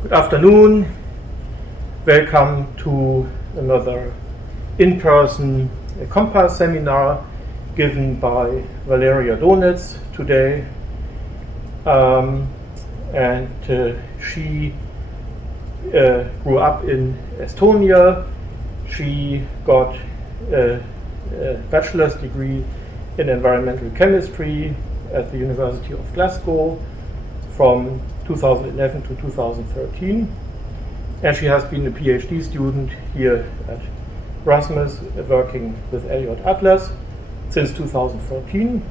Good afternoon. Welcome to another in-person COMPAS seminar given by Valeria Donets today. She grew up in Estonia. She got a bachelor's degree in environmental chemistry at the University of Glasgow from 2011 to 2013. And she has been a PhD student here at RSMAS, working with Elliott Atlas since 2014.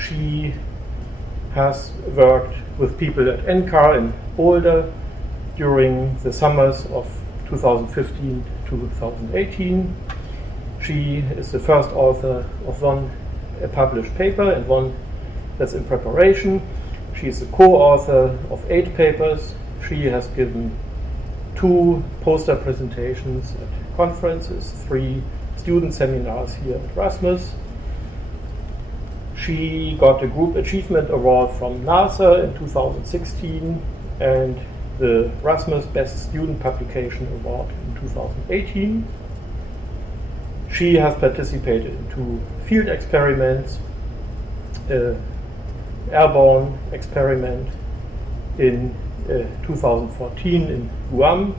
She has worked with people at NCAR in Boulder during the summers of 2015 to 2018. She is the first author of one published paper and one that's in preparation. She is the co-author of 8 papers. She has given 2 poster presentations at conferences, 3 student seminars here at RSMAS. She got a Group Achievement Award from NASA in 2016 and the RSMAS Best Student Publication Award in 2018. She has participated in 2 field experiments, airborne experiment in 2014 in Guam,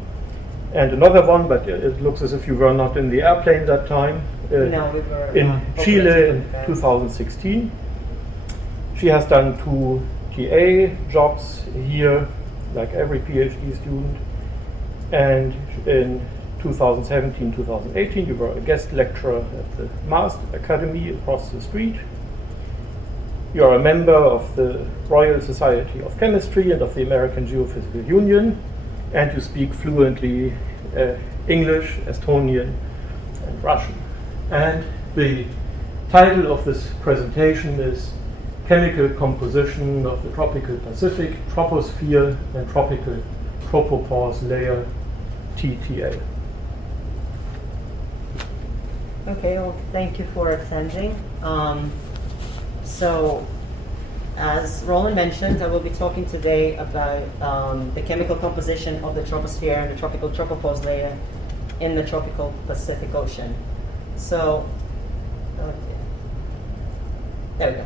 and another one, but it looks as if you were not in the airplane that time, no, we were in Chile in 2016. She has done 2 TA jobs here, like every PhD student, and in 2017-2018 you were a guest lecturer at the MAS Academy across the street. You are a member of the Royal Society of Chemistry and of the American Geophysical Union, and you speak fluently English, Estonian, and Russian. And the title of this presentation is Chemical Composition of the Tropical Pacific, Troposphere, and Tropical Tropopause Layer, TTA. Okay, well, thank you for attending. So, as Roland mentioned, I will be talking today about the chemical composition of the troposphere and the tropical tropopause layer in the tropical Pacific Ocean. So, there we go.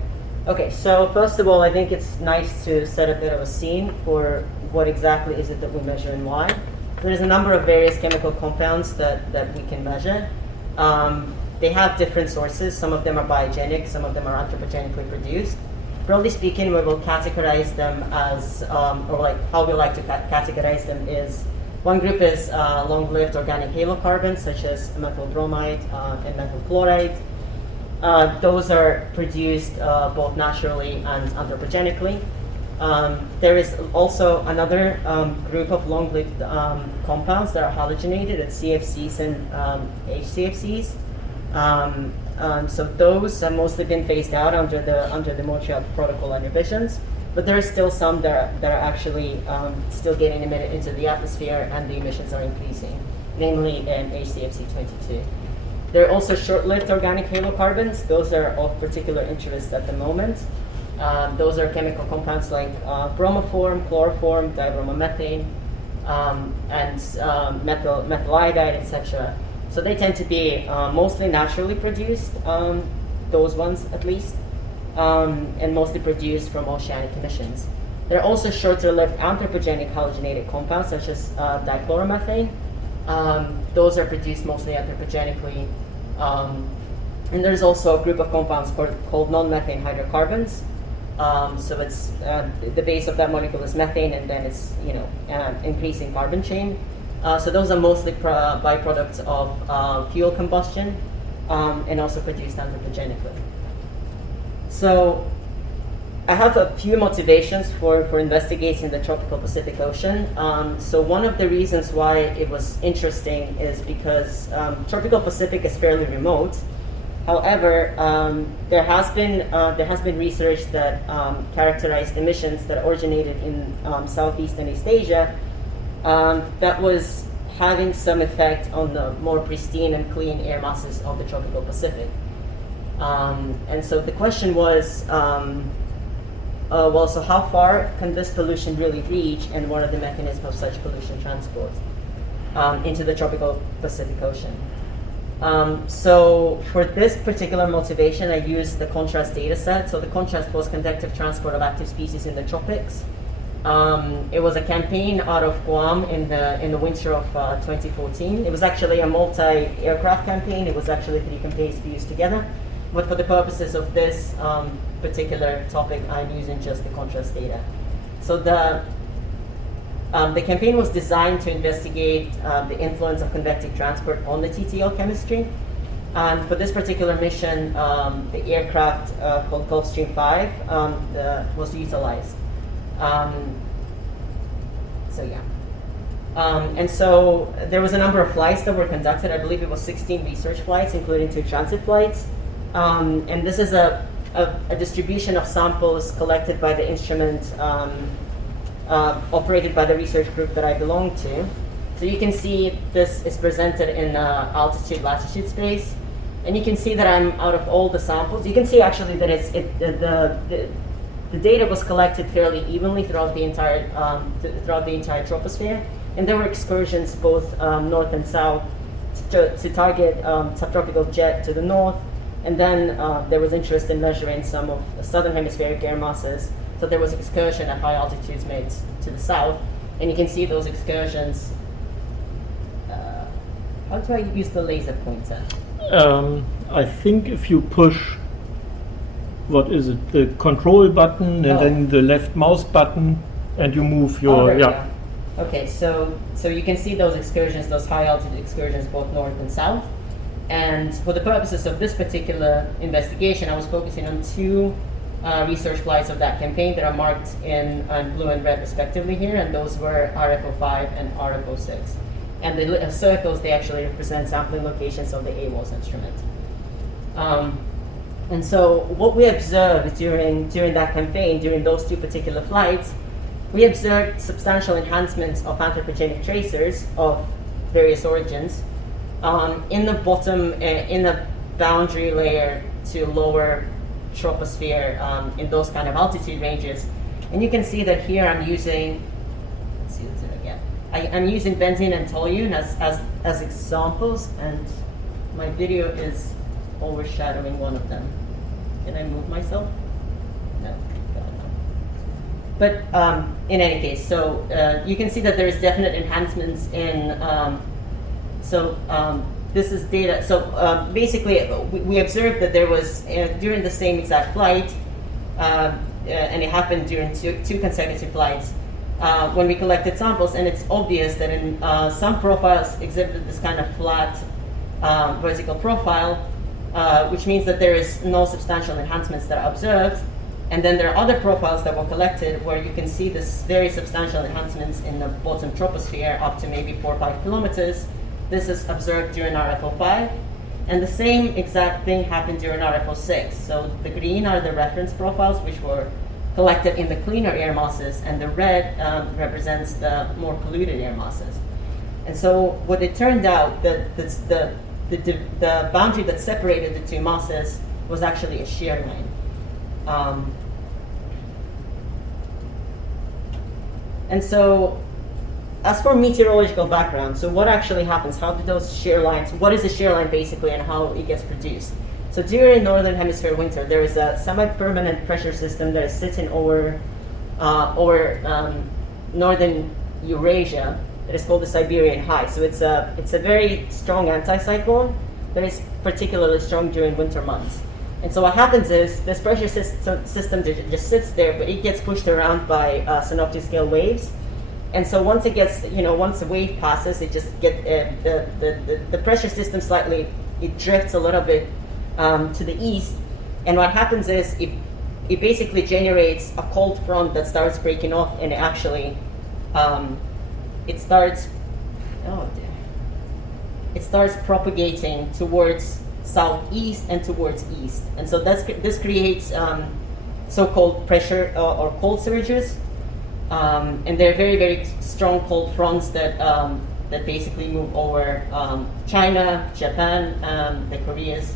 Okay, so first of all, I think it's nice to set a bit of a scene for what exactly is it that we measure and why. There's a number of various chemical compounds that we can measure. They have different sources. Some of them are biogenic, some of them are anthropogenically produced. Broadly speaking, we will categorize them as, or like how we like to categorize them is, one group is long-lived organic halocarbons, such as methyl bromide and methyl chloride. Those are produced both naturally and anthropogenically. There is also another group of long-lived compounds that are halogenated, at CFCs and HCFCs. So those have mostly been phased out under the Montreal Protocol and revisions, but there are still some that are actually still getting emitted into the atmosphere, and the emissions are increasing, namely in HCFC 22. There are also short-lived organic halocarbons. Those are of particular interest at the moment. Those are chemical compounds like bromoform, chloroform, dibromomethane, and methyl iodide, etc. So they tend to be mostly naturally produced, those ones at least, and mostly produced from oceanic emissions. There are also shorter-lived anthropogenic halogenated compounds, such as dichloromethane. Those are produced mostly anthropogenically. And there's also a group of compounds called non-methane hydrocarbons. So it's the base of that molecule is methane, and then it's increasing carbon chain. So those are mostly byproducts of fuel combustion, and also produced anthropogenically. So I have a few motivations for investigating the tropical Pacific Ocean. So one of the reasons why it was interesting is because tropical Pacific is fairly remote. However, there has been research that characterized emissions that originated in Southeast and East Asia that was having some effect on the more pristine and clean air masses of the tropical Pacific. And so the question was, well, so how far can this pollution really reach, and what are the mechanisms of such pollution transport into the tropical Pacific Ocean? So for this particular motivation, I used the contrast data set. So the contrast was convective transport of active species in the tropics. It was a campaign out of Guam in the winter of 2014. It was actually a multi-aircraft campaign. It was actually 3 campaigns fused together. But for the purposes of this particular topic, I'm using just the contrast data. So the campaign was designed to investigate the influence of convective transport on the TTL chemistry. And for this particular mission, the aircraft called Gulfstream 5 was utilized. And so there was a number of flights that were conducted. I believe it was 16 research flights, including 2 transit flights. And this is a distribution of samples collected by the instrument operated by the research group that I belong to. So you can see this is presented in altitude, latitude space. And you can see that I'm out of all the samples. You can see actually that the data was collected fairly evenly throughout the entire troposphere. And there were excursions both north and south to target subtropical jet to the north. And then there was interest in measuring some of the southern hemispheric air masses. So there was excursion at high altitudes made to the south. And you can see those excursions. How do I use the laser pointer? I think if you push, what is it, the control button and then the left mouse button, and you move your, Okay, so you can see those excursions, those high altitude excursions, both north and south. And for the purposes of this particular investigation, I was focusing on 2 research flights of that campaign that are marked in blue and red respectively here, and those were RFO5 and RFO6. And the circles, they actually represent sampling locations of the AWOS instrument. And so what we observed during that campaign, during those 2 particular flights, we observed substantial enhancements of anthropogenic tracers of various origins in the bottom, in the boundary layer to lower troposphere in those kind of altitude ranges. And you can see that here I'm using, let's see what's it again. I'm using benzene and toluene as examples, and my video is overshadowing one of them. Can I move myself? No. But in any case, so you can see that there is definite enhancements in, this is data. So basically, we observed that there was, during the same exact flight, and it happened during two consecutive flights, when we collected samples, and it's obvious that in some profiles exhibited this kind of flat vertical profile, which means that there is no substantial enhancements that are observed. And then there are other profiles that were collected where you can see this very substantial enhancements in the bottom troposphere up to maybe 4 or 5 kilometers. This is observed during RFO5. And the same exact thing happened during RFO6. So the green are the reference profiles, which were collected in the cleaner air masses, and the red represents the more polluted air masses. And so what it turned out, that the boundary that separated the 2 masses was actually a shear line. And so, as for meteorological background, so what actually happens? How do those shear lines, what is a shear line basically, and how it gets produced? So during northern hemisphere winter, there is a semi-permanent pressure system that is sitting over northern Eurasia that is called the Siberian High. So it's a very strong anticyclone that is particularly strong during winter months. And so what happens is this pressure system just sits there, but it gets pushed around by synoptic scale waves. And so once it gets, once the wave passes, it just the pressure system slightly, it drifts a little bit to the east. And what happens is it basically generates a cold front that starts breaking off, and it actually, it starts propagating towards southeast and towards east. And so this creates so-called pressure or cold surges. And they're very, very strong cold fronts that basically move over China, Japan, the Koreas.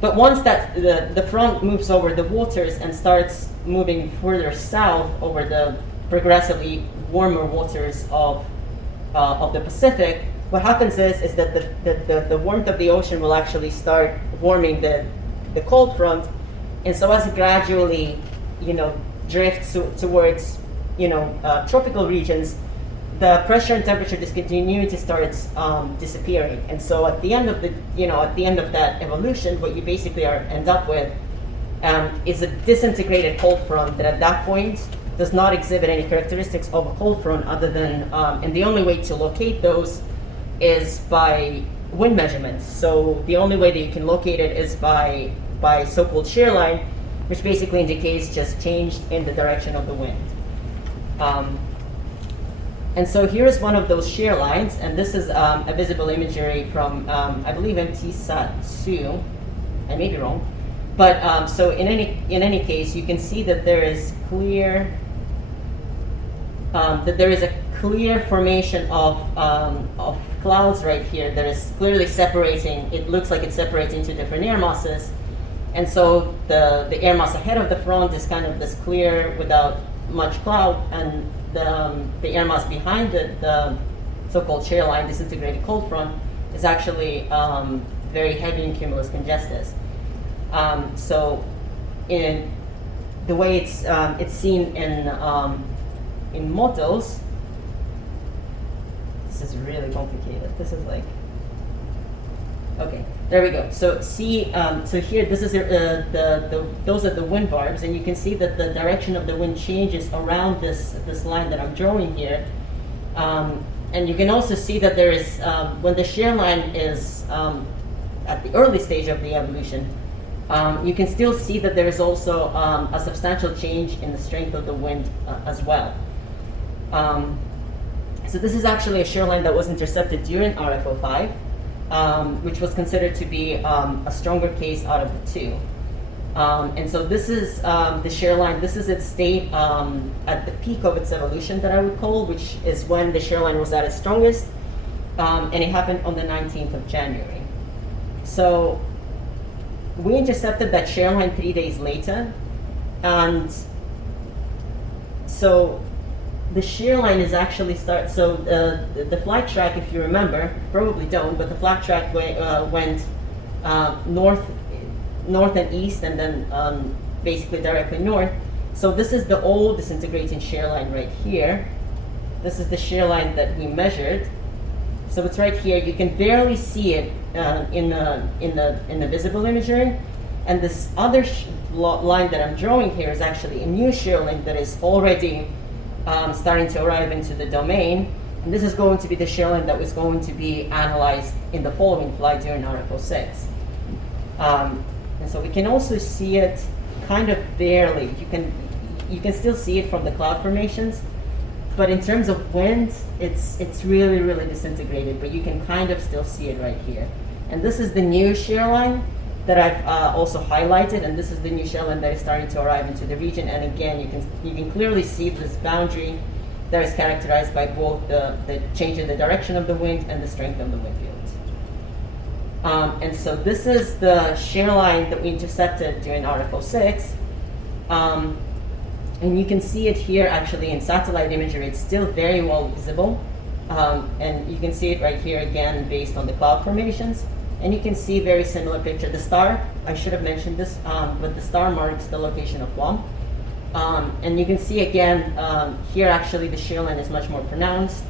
But once that the front moves over the waters and starts moving further south over the progressively warmer waters of the Pacific, what happens is that the warmth of the ocean will actually start warming the cold front, and so as it gradually, drifts towards, tropical regions, the pressure and temperature discontinuity starts disappearing. And so at the end of that evolution, what you basically end up with is a disintegrated cold front that at that point does not exhibit any characteristics of a cold front other than, and the only way to locate those is by wind measurements. So the only way that you can locate it is by so-called shear line, which basically indicates just change in the direction of the wind. And so here is one of those shear lines, and this is a visible imagery from, I believe, MTSat-2. I may be wrong, but so in any case, you can see that there is clear clear formation of clouds right here that is clearly separating. It looks like it's separating two different air masses, and so the air mass ahead of the front is kind of this clear without much cloud, and the air mass behind the so-called shear line, disintegrated cold front, is actually very heavy in cumulus congestus. So in the way it's seen in models, this is really complicated. This is like, okay, there we go. So see, so here, this is those are the wind barbs, and you can see that the direction of the wind changes around this line that I'm drawing here. And you can also see that there is, when the shear line is at the early stage of the evolution, you can still see that there is also a substantial change in the strength of the wind as well. So this is actually a shear line that was intercepted during RFO5, which was considered to be a stronger case out of the two. And so this is the shear line. This is its state at the peak of its evolution that I would call, which is when the shear line was at its strongest, and it happened on the 19th of January. So we intercepted that shear line 3 days later, and so the shear line is actually so the flight track, if you remember, probably don't, but the flight track went north and east, and then basically directly north. So this is the old disintegrating shear line right here. This is the shear line that we measured. So it's right here. You can barely see it in the visible imagery. And this other line that I'm drawing here is actually a new shear line that is already starting to arrive into the domain. And this is going to be the shear line that was going to be analyzed in the following flight during RFO6. And so we can also see it kind of barely. You can still see it from the cloud formations, but in terms of wind, it's really, really disintegrated, but you can kind of still see it right here. And this is the new shear line that I've also highlighted, and this is the new shear line that is starting to arrive into the region. And again, you can clearly see this boundary that is characterized by both the change in the direction of the wind and the strength of the wind field. And so this is the shear line that we intercepted during RFO6. And you can see it here actually in satellite imagery. It's still very well visible. And you can see it right here again based on the cloud formations. And you can see very similar picture. The star, I should have mentioned this, but the star marks the location of Guam. And you can see again, here actually the shear line is much more pronounced.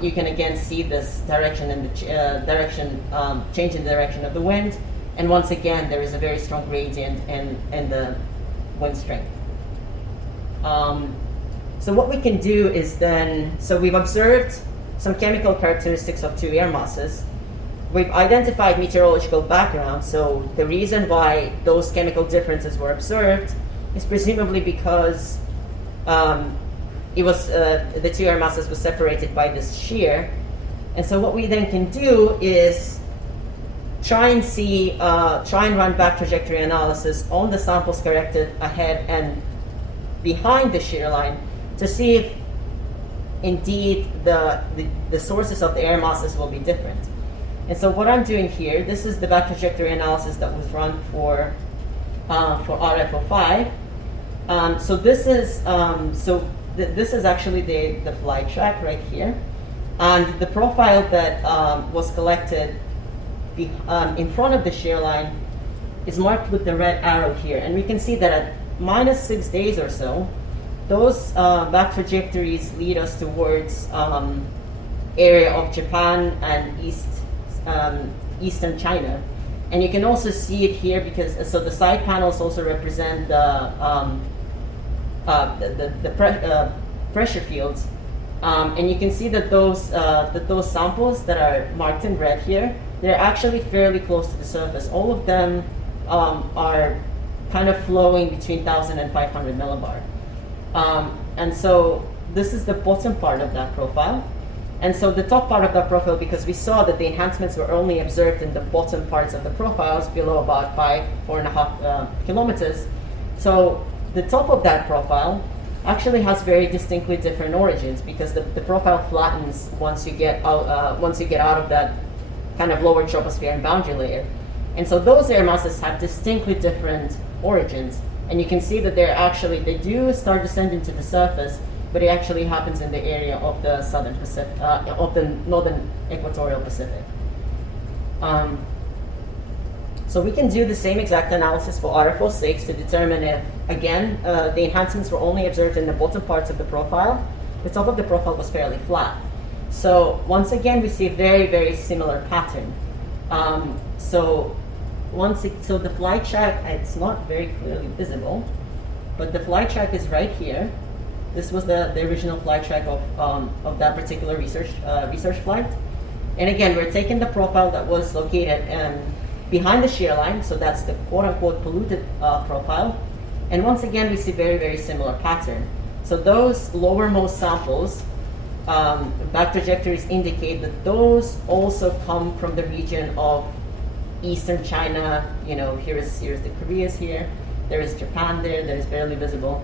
You can again see this direction and the change in the direction of the wind. And once again, there is a very strong gradient in the wind strength. So what we can do is then, so we've observed some chemical characteristics of two air masses. We've identified meteorological background, so the reason why those chemical differences were observed is presumably because it was the two air masses were separated by this shear. And so what we then can do is try and run back trajectory analysis on the samples collected ahead and behind the shear line to see if indeed the sources of the air masses will be different. And so what I'm doing here, this is the back trajectory analysis that was run for RFO5. So this is this is actually the flight track right here, and the profile that was collected in front of the shear line is marked with the red arrow here, and we can see that at -6 days or so, those back trajectories lead us towards area of Japan and eastern China. And you can also see it here because so the side panels also represent the pressure fields, and you can see that those samples that are marked in red here, they're actually fairly close to the surface. All of them are kind of flowing between 1,000 and 500 millibar. And so this is the bottom part of that profile. And so the top part of that profile, because we saw that the enhancements were only observed in the bottom parts of the profiles below about 4.5 kilometers. So the top of that profile actually has very distinctly different origins, because the profile flattens once you get out of that kind of lower troposphere and boundary layer. And so those air masses have distinctly different origins. And you can see that they do start descending to the surface, but it actually happens in the area of the southern Pacific, of the northern equatorial Pacific. So we can do the same exact analysis for RFO6 to determine if, again, the enhancements were only observed in the bottom parts of the profile. The top of the profile was fairly flat. So once again, we see a very, very similar pattern. So the flight track, it's not very clearly visible, but the flight track is right here. This was the original flight track of that particular research flight. And again, we're taking the profile that was located behind the shear line, so that's the quote-unquote polluted profile. And once again, we see very, very similar pattern. So those lowermost samples, back trajectories indicate that those also come from the region of eastern China. You know, here's the Koreas here. There is Japan there. That is barely visible.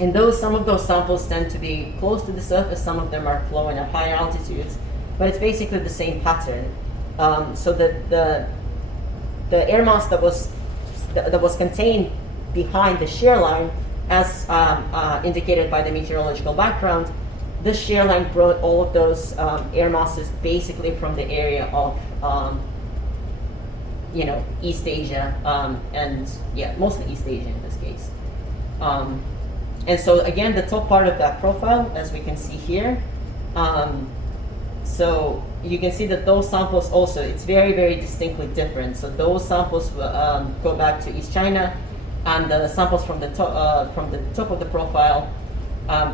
And some of those samples tend to be close to the surface. Some of them are flowing at high altitudes, but it's basically the same pattern. So the air mass that was contained behind the shear line, as indicated by the meteorological background, this shear line brought all of those air masses basically from the area of East Asia, and mostly East Asia in this case. And so again, the top part of that profile, as we can see here, so you can see that those samples also, it's very, very distinctly different. So those samples go back to East China, and the samples from the top of the profile,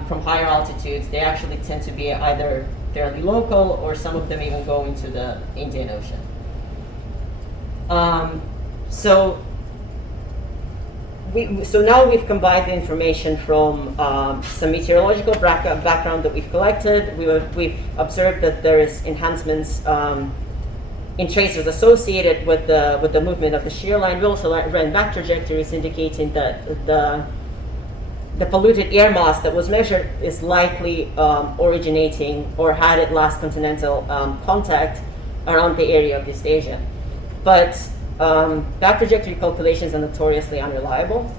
from higher altitudes, they actually tend to be either fairly local, or some of them even go into the Indian Ocean. So now we've combined the information from some meteorological background that we've collected. We've observed that there is enhancements in tracers associated with the movement of the shear line. We also ran back trajectories indicating that the polluted air mass that was measured is likely originating or had its last continental contact around the area of East Asia. But back trajectory calculations are notoriously unreliable.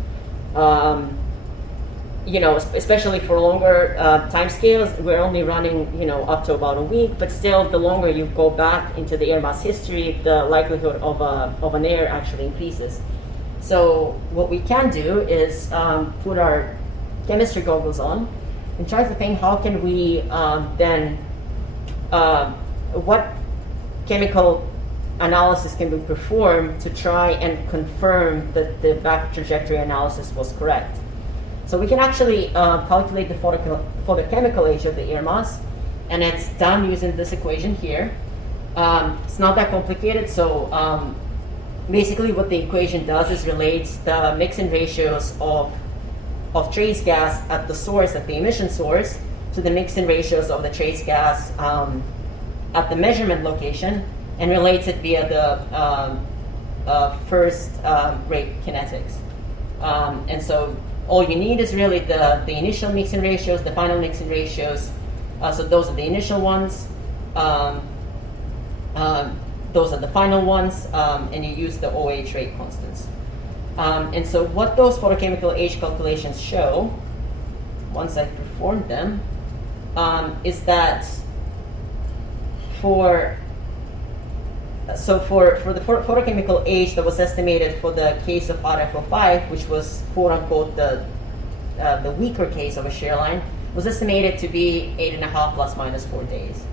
Especially for longer time scales, we're only running, up to about a week. But still, the longer you go back into the air mass history, the likelihood of an error actually increases. So what we can do is put our chemistry goggles on and try to think, how can we what chemical analysis can we perform to try and confirm that the back trajectory analysis was correct. So we can actually calculate the photochemical age of the air mass, and it's done using this equation here. It's not that complicated. So basically what the equation does is relates the mixing ratios of trace gas at the source, at the emission source, to the mixing ratios of the trace gas at the measurement location, and relates it via the first rate kinetics. And so all you need is really the initial mixing ratios, the final mixing ratios. So those are the initial ones. Those are the final ones, and you use the OH rate constants. And so what those photochemical age calculations show, once I performed them, is that for the photochemical age that was estimated for the case of RFO5, which was quote unquote the weaker case of a shear line, was estimated to be 8.5 plus minus 4 days.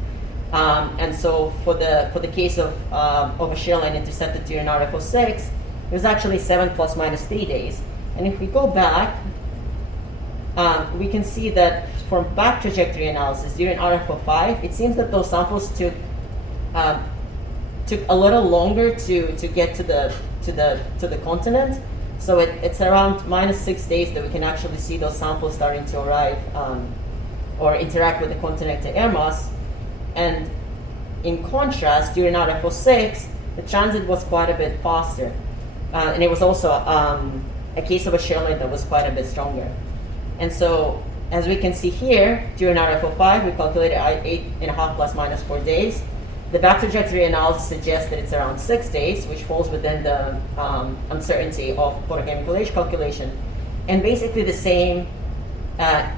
And so for the case of a shear line intercepted during RFO6, it was actually 7 plus minus 3 days. And if we go back, we can see that from back trajectory analysis during RFO5, it seems that those samples took a little longer to get to the continent. So it's around minus 6 days that we can actually see those samples starting to arrive or interact with the continental air mass. And in contrast, during RFO6, the transit was quite a bit faster. And it was also a case of a shear line that was quite a bit stronger. And so, as we can see here, during RFO5, we calculated 8.5 plus minus 4 days. The back trajectory analysis suggests that it's around 6 days, which falls within the uncertainty of photochemical age calculation. And basically the same can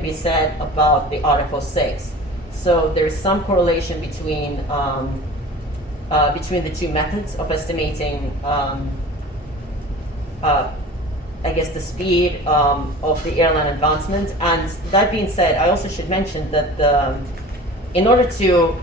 be said about the RFO6. So there's some correlation between the two methods of estimating, I guess, the speed of the airline advancement. And that being said, I also should mention that in order to,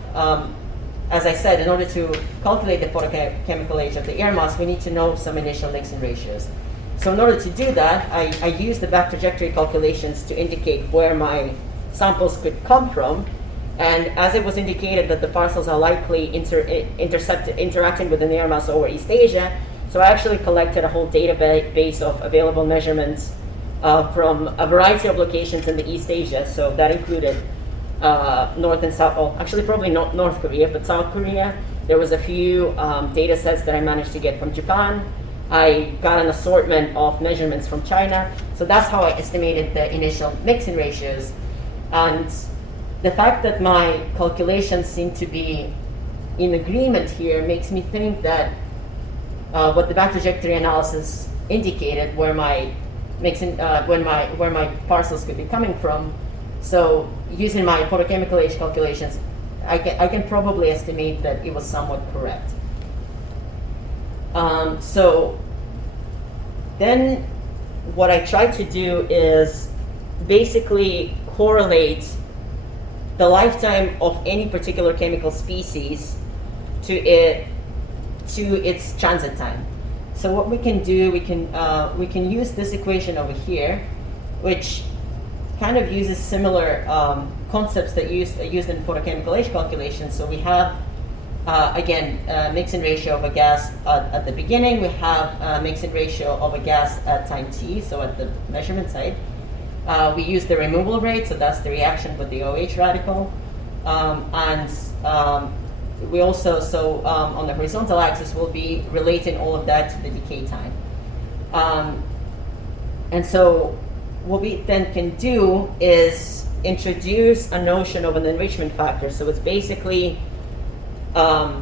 as I said, in order to calculate the photochemical age of the air mass, we need to know some initial mixing ratios. So in order to do that, I use the back trajectory calculations to indicate where my samples could come from. And as it was indicated that the parcels are likely interacting with an air mass over East Asia, so I actually collected a whole database of available measurements from a variety of locations in the East Asia. So that included North and South, well, actually probably not North Korea, but South Korea. There was a few data sets that I managed to get from Japan. I got an assortment of measurements from China. So that's how I estimated the initial mixing ratios. And the fact that my calculations seem to be in agreement here makes me think that what the back trajectory analysis indicated, where my mixing, where my parcels could be coming from. So using my photochemical age calculations, I can probably estimate that it was somewhat correct. So then what I tried to do is basically correlate the lifetime of any particular chemical species to its transit time. So what we can do, we can use this equation over here, which kind of uses similar concepts that used in photochemical age calculations. So we have again mixing ratio of a gas at the beginning. We have mixing ratio of a gas at time t, so at the measurement site. We use the removal rate, so that's the reaction with the OH radical. We also, on the horizontal axis, we'll be relating all of that to the decay time. And so what we then can do is introduce a notion of an enrichment factor. So it's basically a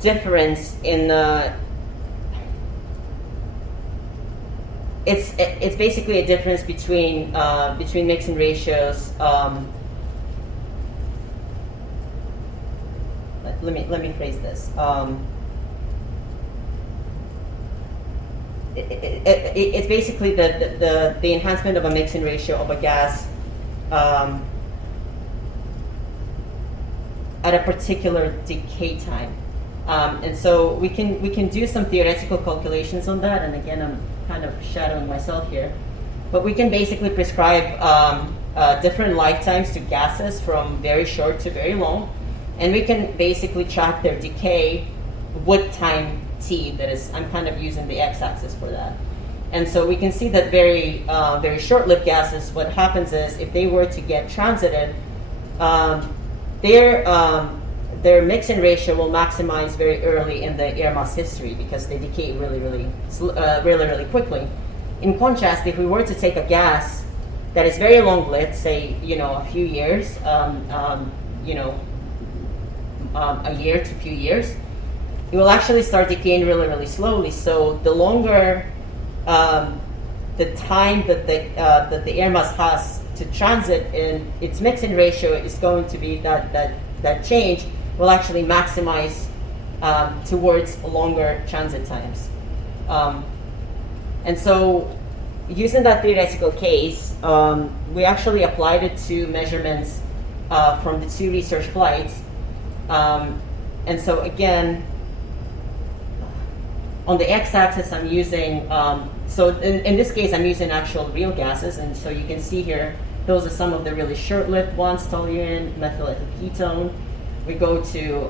difference in it's basically a difference between mixing ratios. Let me phrase this. It's basically the enhancement of a mixing ratio of a gas at a particular decay time. And so we can do some theoretical calculations on that. And again, I'm kind of shadowing myself here, but we can basically prescribe different lifetimes to gases from very short to very long, and we can basically track their decay with time t. That is, I'm kind of using the x-axis for that. And so we can see that very short-lived gases, what happens is if they were to get transited, their mixing ratio will maximize very early in the air mass history because they decay really quickly. In contrast, if we were to take a gas that is very long-lived, say a few years, a year to a few years, it will actually start decaying really, really slowly. So the longer the time that the air mass has to transit in its mixing ratio is going to be that change will actually maximize towards longer transit times. And so using that theoretical case, we actually applied it to measurements from the 2 research flights. And so again, on the x-axis I'm using, so in this case I'm using actual real gases, and so you can see here, those are some of the really short-lived ones, toluene, methyl ethyl ketone. We go to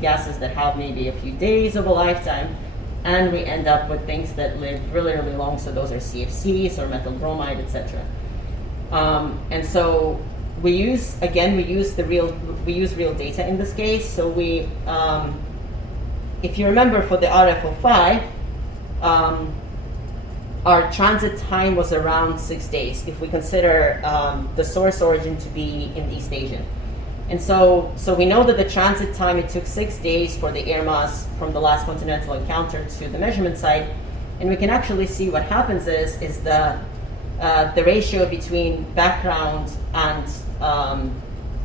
gases that have maybe a few days of a lifetime, and we end up with things that live really, really long, so those are CFCs or methyl bromide, etc. And so we use real data in this case. So we, if you remember, for the RFO5, our transit time was around 6 days if we consider the source origin to be in East Asia. And so we know that the transit time, it took 6 days for the air mass from the last continental encounter to the measurement site. And we can actually see what happens is the ratio between background and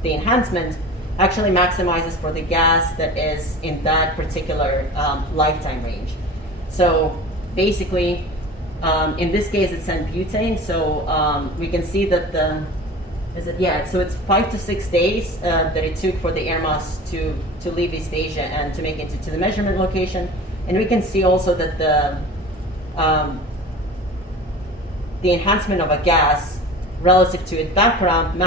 the enhancement actually maximizes for the gas that is in that particular lifetime range. So basically, in this case, it's N-butane. So we can see that so it's 5 to 6 days that it took for the air mass to leave East Asia and to make it to the measurement location. And we can see also that the enhancement of a gas relative to its background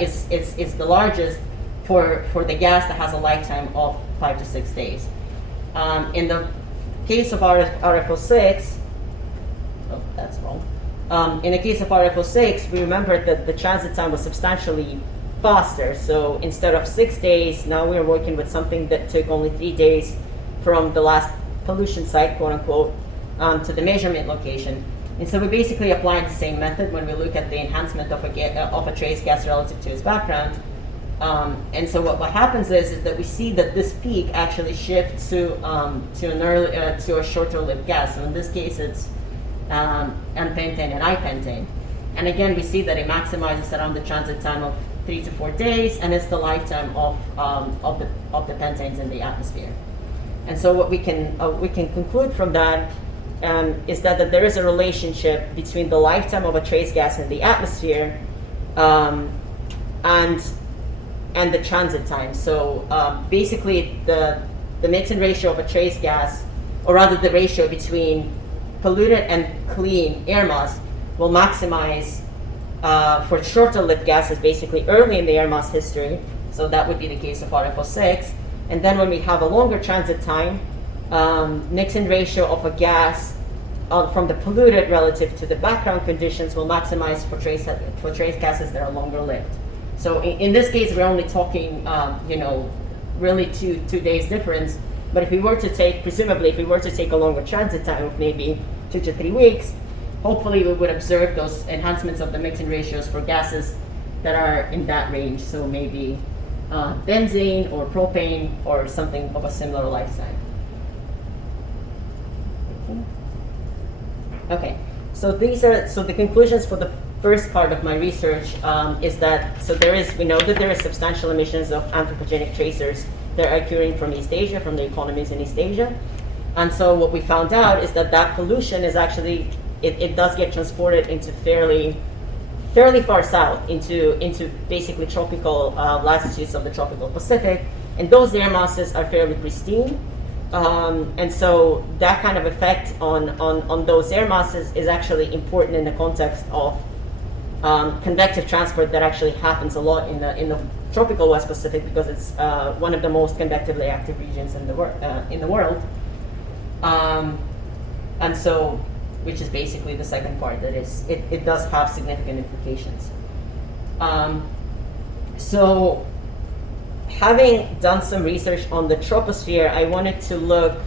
is the largest for the gas that has a lifetime of 5 to 6 days. In the case of RFO6, oh, that's wrong. In the case of RFO6, we remember that the transit time was substantially faster. So instead of 6 days, now we're working with something that took only 3 days from the last pollution site, quote unquote, to the measurement location. And so we basically apply the same method when we look at the enhancement of a trace gas relative to its background. And so what happens is that we see that this peak actually shifts to a shorter lived gas. So in this case, it's N-pentane and I-pentane. And again, we see that it maximizes around the transit time of 3 to 4 days, and it's the lifetime of the pentanes in the atmosphere. And so what we can conclude from that is that there is a relationship between the lifetime of a trace gas in the atmosphere and the transit time. So basically, the mixing ratio of a trace gas, or rather the ratio between polluted and clean air mass, will maximize for shorter lived gases basically early in the air mass history. So that would be the case of RFO6. And then when we have a longer transit time, mixing ratio of a gas from the polluted relative to the background conditions will maximize for trace gases that are longer lived. So in this case, we're only talking, really two days difference. But if we were to take, presumably, if we were to take a longer transit time of maybe 2 to 3 weeks, hopefully we would observe those enhancements of the mixing ratios for gases that are in that range. So maybe benzene or propane or something of a similar lifetime. Okay, so the conclusions for the first part of my research is that we know that there is substantial emissions of anthropogenic tracers that are occurring from East Asia, from the economies in East Asia. And so what we found out is that pollution is actually, it does get transported into fairly far south, into basically tropical latitudes of the tropical Pacific. And those air masses are fairly pristine. And so that kind of effect on those air masses is actually important in the context of convective transport that actually happens a lot in the tropical West Pacific, because it's one of the most convectively active regions in the world. And so, which is basically the second part, that is, it does have significant implications. So, having done some research on the troposphere, I wanted to look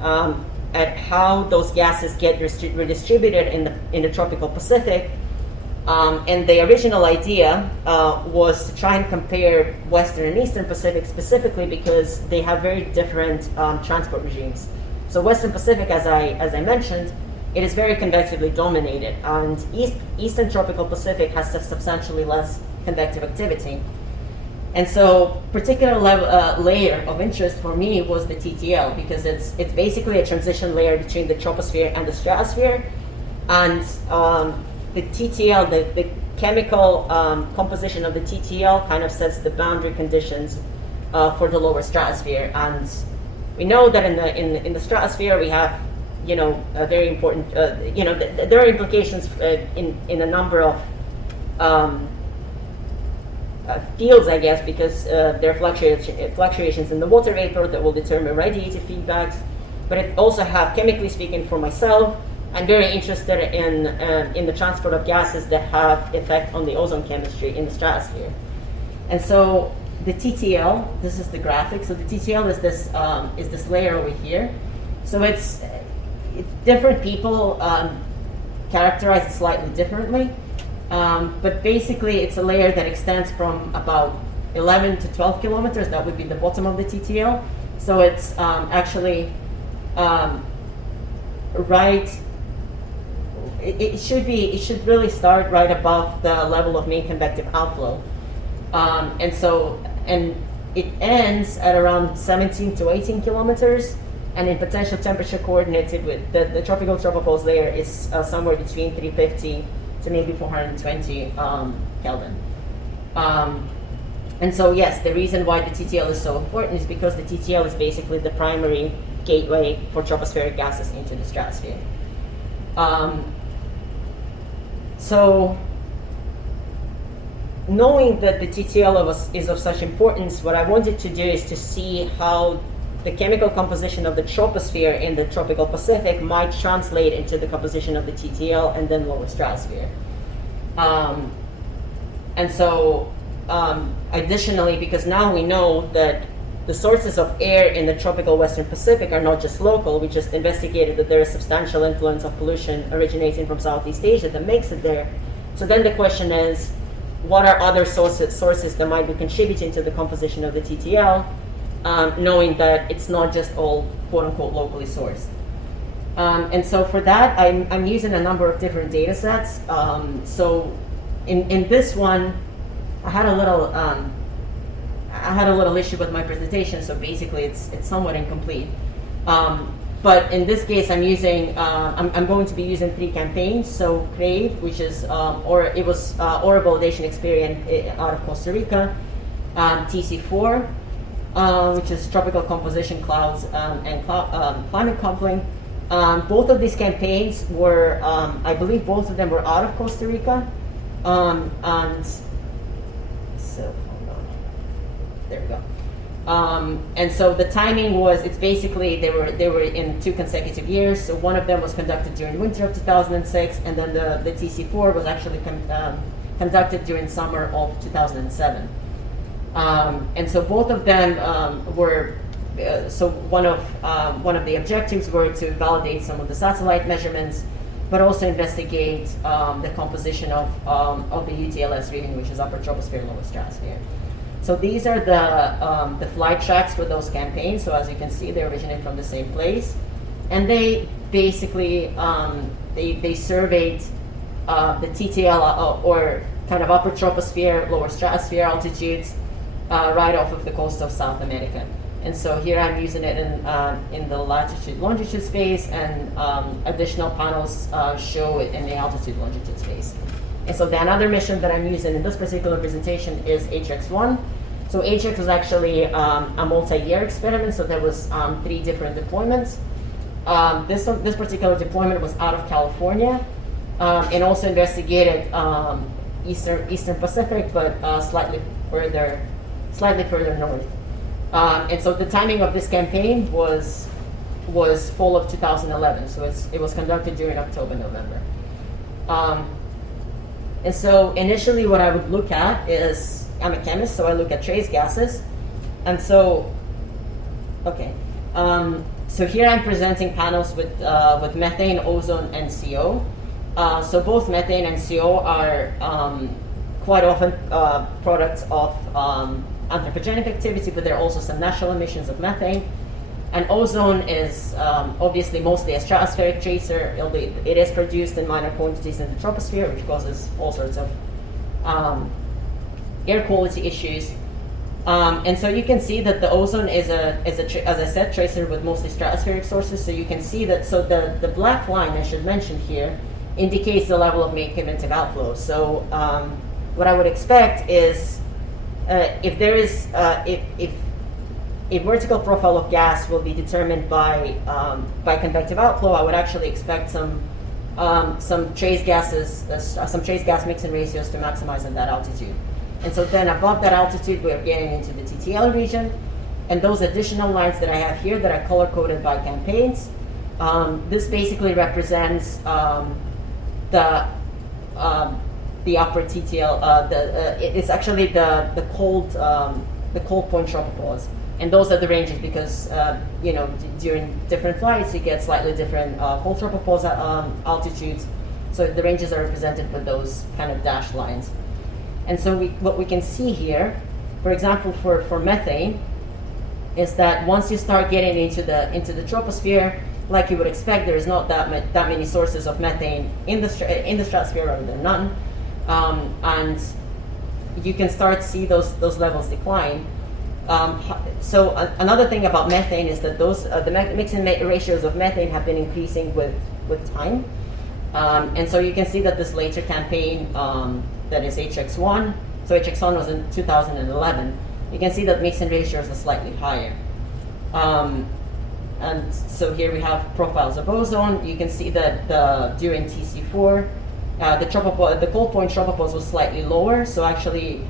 at how those gases get redistributed in the tropical Pacific, And the original idea was to try and compare Western and Eastern Pacific specifically because they have very different transport regimes. So Western Pacific, as I mentioned, it is very convectively dominated, and Eastern Tropical Pacific has substantially less convective activity. And so, particular layer of interest for me was the TTL because it's basically a transition layer between the troposphere and the stratosphere, and the TTL, the chemical composition of the TTL, kind of sets the boundary conditions for the lower stratosphere. And we know that in the stratosphere we have, a very important, there are implications in a number of fields, I guess, because there are fluctuations in the water vapor that will determine radiative feedbacks. But it also have, chemically speaking, for myself, I'm very interested in the transport of gases that have effect on the ozone chemistry in the stratosphere. And so the TTL, this is the graphic. So the TTL is this layer over here. So it's different people characterize it slightly differently. But basically, it's a layer that extends from about 11 to 12 kilometers. That would be the bottom of the TTL. So it's actually right. It should really start right above the level of mean convective outflow, and it ends at around 17 to 18 kilometers. And in potential temperature coordinates, the tropical tropopause layer is somewhere between 350 to maybe 420 Kelvin. And so, yes, the reason why the TTL is so important is because the TTL is basically the primary gateway for tropospheric gases into the stratosphere. So, knowing that the TTL is of such importance, what I wanted to do is to see how the chemical composition of the troposphere in the tropical Pacific might translate into the composition of the TTL and then lower stratosphere. And so, additionally, because now we know that the sources of air in the tropical Western Pacific are not just local, we just investigated that there is substantial influence of pollution originating from Southeast Asia that makes it there. So then the question is, what are other sources that might be contributing to the composition of the TTL, knowing that it's not just all quote-unquote locally sourced. And so for that, I'm using a number of different data sets. So in this one, I had a little issue with my presentation, so basically it's somewhat incomplete. But in this case, I'm going to be using 3 campaigns. So CRAVE, which is aura validation experiment out of Costa Rica, TC4, which is tropical composition clouds and climate coupling. Both of these campaigns were, I believe both of them were out of Costa Rica. And so, hold on. There we go. And so the timing was, it's basically, they were in 2 consecutive years. So one of them was conducted during winter of 2006, and then the TC4 was actually conducted during summer of 2007. And so both of them were, so one of the objectives were to validate some of the satellite measurements, but also investigate the composition of the UTLS reading, which is upper troposphere, lower stratosphere. So these are the flight tracks for those campaigns. So as you can see, they originate from the same place, and they basically they surveyed the TTL or kind of upper troposphere, lower stratosphere altitudes right off of the coast of South America. And so here I'm using it in the latitude longitude space, and additional panels show it in the altitude longitude space. And so the another mission that I'm using in this particular presentation is HX1. So HX was actually a multi-year experiment, so there was 3 different deployments. This particular deployment was out of California, and also investigated Eastern Pacific, but slightly further north. And so the timing of this campaign was fall of 2011. So it was conducted during October, November. And so initially what I would look at is, I'm a chemist, so I look at trace gases. And so, okay. So here I'm presenting panels with methane, ozone, and CO. So both methane and CO are quite often products of anthropogenic activity, but there are also some natural emissions of methane. And ozone is obviously mostly a stratospheric tracer. It is produced in minor quantities in the troposphere, which causes all sorts of air quality issues. And so you can see that the ozone is as I said, tracer with mostly stratospheric sources. So you can see that, so the black line I should mention here indicates the level of main convective outflow. So what I would expect is if there is, if a vertical profile of gas will be determined by convective outflow, I would actually expect some trace gases, some trace gas mixing ratios to maximize at that altitude. And so then above that altitude, we're getting into the TTL region. And those additional lines that I have here that are color-coded by campaigns, this basically represents the upper TTL. It's actually the cold point tropopause. And those are the ranges because, during different flights, you get slightly different cold tropopause altitudes. So the ranges are represented with those kind of dashed lines. And so what we can see here, for example, for methane, is that once you start getting into the troposphere, like you would expect, there is not that many sources of methane in the stratosphere, rather than none, and you can start to see those levels decline. So another thing about methane is that the mixing ratios of methane have been increasing with time, and so you can see that this later campaign, that is HX1, so HX1 was in 2011, you can see that mixing ratios are slightly higher. And so here we have profiles of ozone. You can see that during TC4, the cold point tropopause was slightly lower, so actually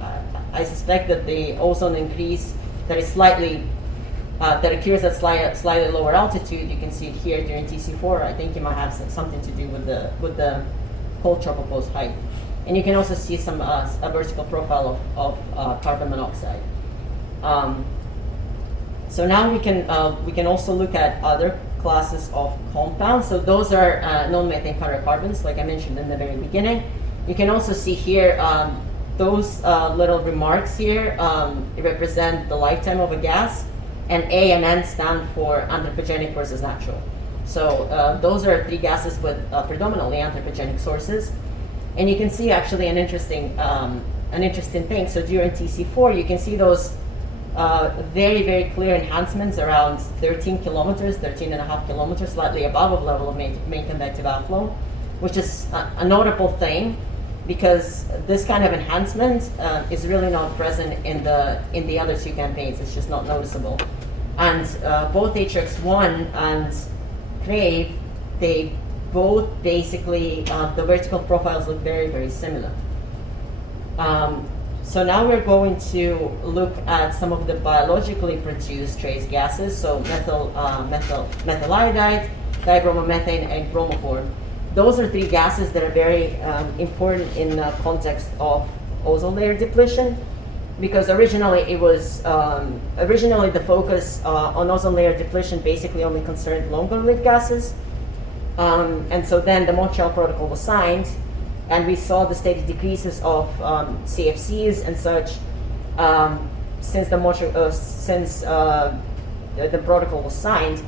I suspect that the ozone increase that is that occurs at slightly lower altitude, you can see it here during TC4, I think it might have something to do with the cold tropopause height. And you can also see some a vertical profile of carbon monoxide. So now we can also look at other classes of compounds. So those are non-methane hydrocarbons, like I mentioned in the very beginning. You can also see here those little remarks here represent the lifetime of a gas, and A and N stand for anthropogenic versus natural. So those are three gases with predominantly anthropogenic sources. And you can see actually an interesting thing. So during TC4, you can see those very, very clear enhancements around 13 and a half kilometers, slightly above the level of main convective outflow, which is a notable thing because this kind of enhancement is really not present in the other two campaigns. It's just not noticeable. And both HX1 and CRAVE, they both basically, the vertical profiles look very, very similar. So now we're going to look at some of the biologically produced trace gases, so methyl iodide, dibromomethane, and chromophore. Those are three gases that are very important in the context of ozone layer depletion, because originally it was the focus on ozone layer depletion basically only concerned longer-lived gases. And so then the Montreal Protocol was signed, and we saw the steady decreases of CFCs and such since the protocol was signed.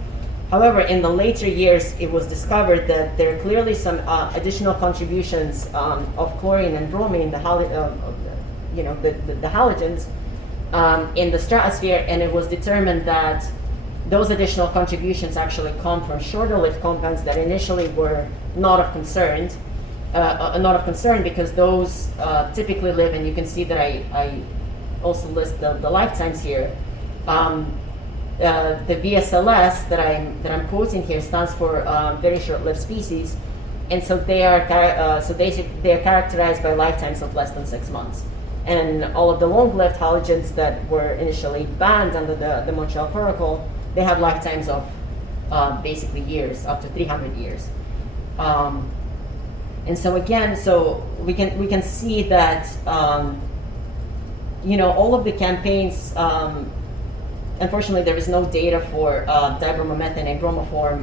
However, in the later years, it was discovered that there are clearly some additional contributions of chlorine and bromine, the halogens, in the stratosphere, and it was determined that those additional contributions actually come from shorter-lived compounds that initially were not of concern because those typically live, and you can see that I also list the lifetimes here. The VSLS that I'm quoting here stands for very short-lived species, and so they are characterized by lifetimes of less than 6 months. And all of the long-lived halogens that were initially banned under the Montreal Protocol, they have lifetimes of basically years, up to 300 years. And so again, so we can see that all of the campaigns. Unfortunately, there is no data for dibromomethane and chromophore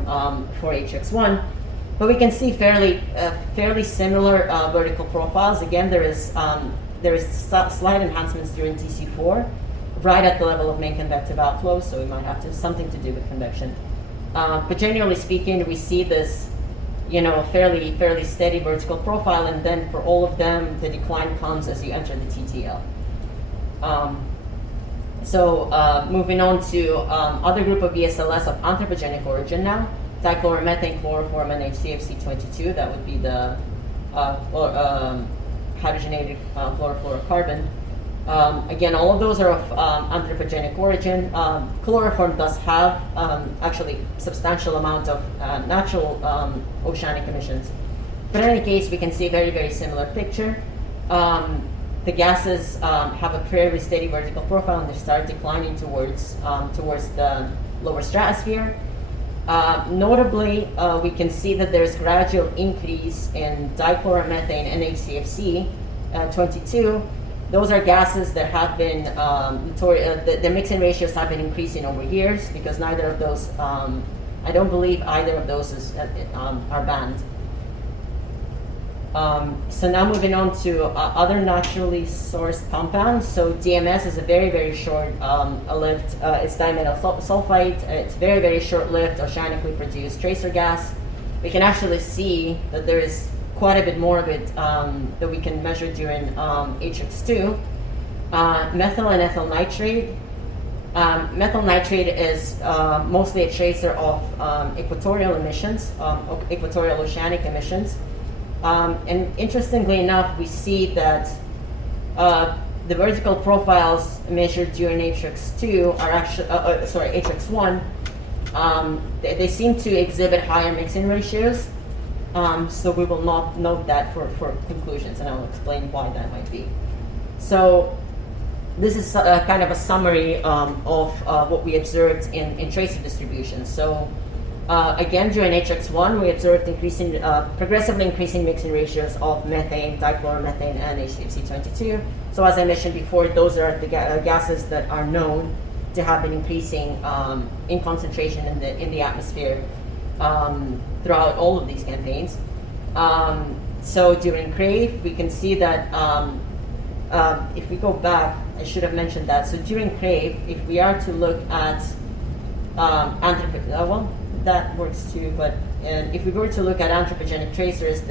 for HX1, But we can see fairly similar vertical profiles. Again, there is slight enhancements during TC4, right at the level of main convective outflow, so we might have something to do with convection. But generally speaking, we see this, fairly steady vertical profile, and then for all of them, the decline comes as you enter the TTL. Moving on to other group of VSLS of anthropogenic origin now, dichloromethane, chloroform, and HCFC22. That would be the hydrogenated chlorofluorocarbon. Again, all of those are of anthropogenic origin. Chloroform does have actually substantial amount of natural oceanic emissions. But in any case, we can see a very similar picture. The gases have a fairly steady vertical profile, and they start declining towards the lower stratosphere. Notably, we can see that there's gradual increase in dichloromethane and HCFC 22. Those are gases that have been, the mixing ratios have been increasing over years, because neither of those, I don't believe either of those are banned. So now moving on to other naturally sourced compounds. So DMS is a very short lived, it's dimethyl sulfite. It's very short-lived oceanically produced tracer gas. We can actually see that there is quite a bit more of it that we can measure during HX2. Methyl and ethyl nitrate. Methyl nitrate is mostly a tracer of equatorial emissions, equatorial oceanic emissions. And interestingly enough, we see that the vertical profiles measured during HX2 are actually, HX1, they seem to exhibit higher mixing ratios. So we will not note that for conclusions, and I'll explain why that might be. So this is kind of a summary of what we observed in tracer distribution. So again, during HX1, we observed progressively increasing mixing ratios of methane, dichloromethane, and HCFC22. So as I mentioned before, those are the gases that are known to have been increasing in concentration in the atmosphere throughout all of these campaigns. So during CRAVE, we can see that if we go back, I should have mentioned that. So during CRAVE, if we are to look at that works too, but if we were to look at anthropogenic tracers,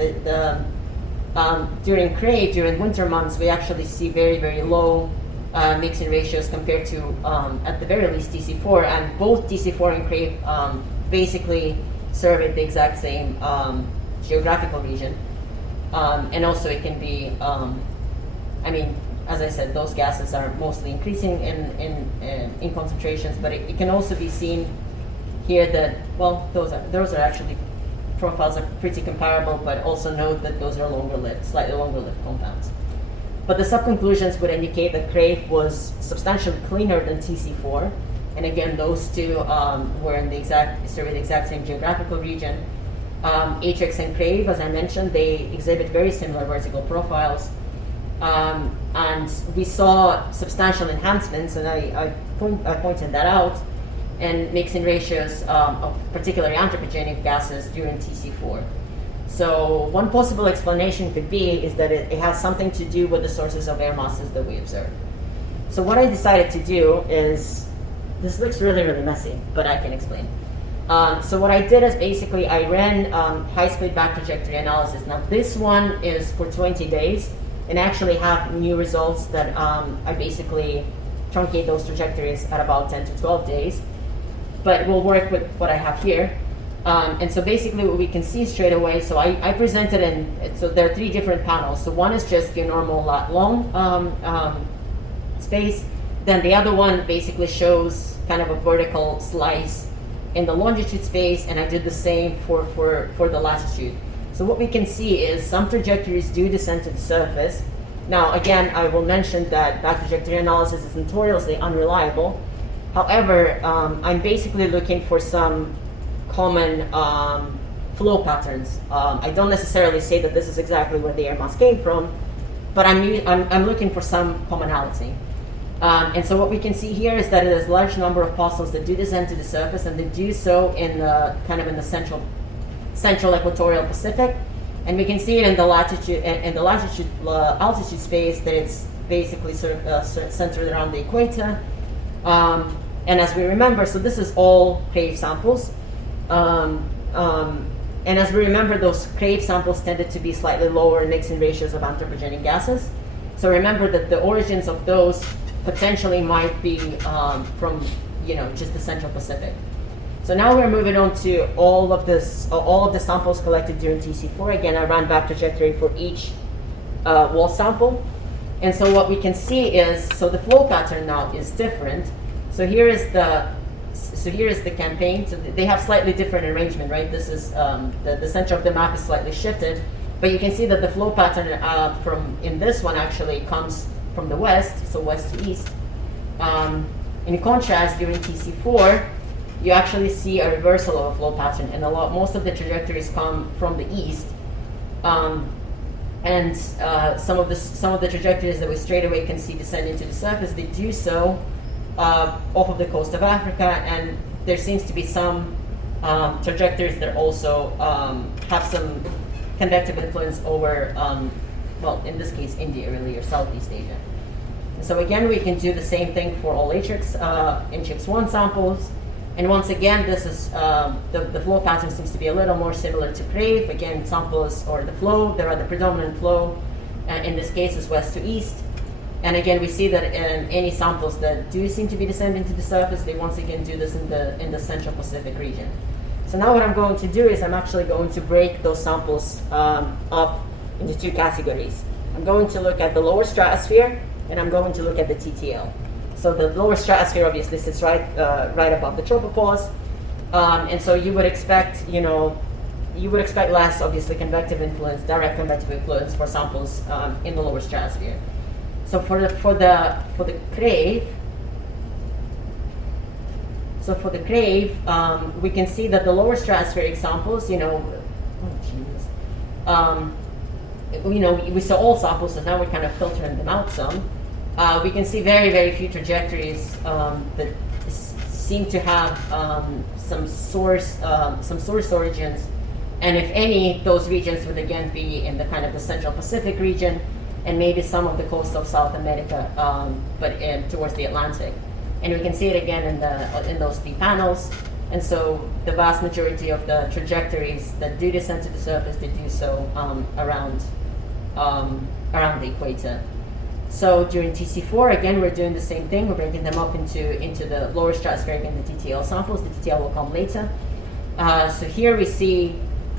during CRAVE, during winter months, we actually see very low mixing ratios compared to, at the very least, TC4, and both TC4 and CRAVE basically surveyed the exact same geographical region. And also it can be, as I said, those gases are mostly increasing in concentrations, but it can also be seen here that, well, those are actually, profiles are pretty comparable, but also note that those are slightly longer lived compounds. But the sub-conclusions would indicate that CRAVE was substantially cleaner than TC4. And again, those two were in surveyed the exact same geographical region. HX and CRAVE, as I mentioned, they exhibit very similar vertical profiles. And we saw substantial enhancements, and I pointed that out, and mixing ratios of particularly anthropogenic gases during TC4. So one possible explanation could be is that it has something to do with the sources of air masses that we observe. So what I decided to do is, this looks really messy, but I can explain. So what I did is basically I ran high-speed back trajectory analysis. Now this one is for 20 days, and actually have new results that I basically truncate those trajectories at about 10 to 12 days. But we'll work with what I have here. And so basically what we can see straight away, so I presented so there are three different panels. So one is just your normal lat long space. Then the other one basically shows kind of a vertical slice in the longitude space, and I did the same for the latitude. So what we can see is some trajectories do descend to the surface. Now again, I will mention that back trajectory analysis is notoriously unreliable. However, I'm basically looking for some common flow patterns. I don't necessarily say that this is exactly where the air mass came from, but I'm looking for some commonality. And so what we can see here is that there's a large number of fossils that do descend to the surface, and they do so in the central central equatorial Pacific. And we can see it in the latitude and the latitude altitude space that it's basically centered around the equator. And as we remember, so this is all CRAVE samples. And as we remember, those CRAVE samples tended to be slightly lower mixing ratios of anthropogenic gases. So remember that the origins of those potentially might be from, just the Central Pacific. So now we're moving on to all of the samples collected during TC4. Again, I ran back trajectory for each wall sample. And so what we can see is, so the flow pattern now is different. So here is the campaign. So they have slightly different arrangement, right? This is the center of the map is slightly shifted, but you can see that the flow pattern in this one actually comes from the west, so west to east. In contrast, during TC4, you actually see a reversal of a flow pattern, and most of the trajectories come from the east. And some of the trajectories that we straight away can see descending to the surface, they do so off of the coast of Africa, and there seems to be some trajectories that also have some convective influence over, in this case, India really, or Southeast Asia. And so again, we can do the same thing for all HX1 samples. And once again, this is the flow pattern seems to be a little more similar to CRAVE. Again, samples or the flow, there are the predominant flow. In this case, is west to east. And again, we see that in any samples that do seem to be descending to the surface, they once again do this in the Central Pacific region. So now what I'm going to do is I'm actually going to break those samples up into two categories. I'm going to look at the lower stratosphere, and I'm going to look at the TTL. So the lower stratosphere obviously sits right above the tropopause, and so you would expect, less obviously convective influence, direct convective influence for samples in the lower stratosphere. So for the CRAVE, we can see that the lower stratospheric samples, we saw all samples, so now we're kind of filtering them out some. We can see very, very few trajectories that seem to have some source origins, and if any, those regions would again be in the kind of the Central Pacific region, and maybe some of the coast of South America, but towards the Atlantic. And we can see it again in those three panels. And so the vast majority of the trajectories that do descend to the surface, they do so around the equator. So during TC4, again, we're doing the same thing. We're breaking them up into the lower stratospheric and the TTL samples. The TTL will come later. So here we see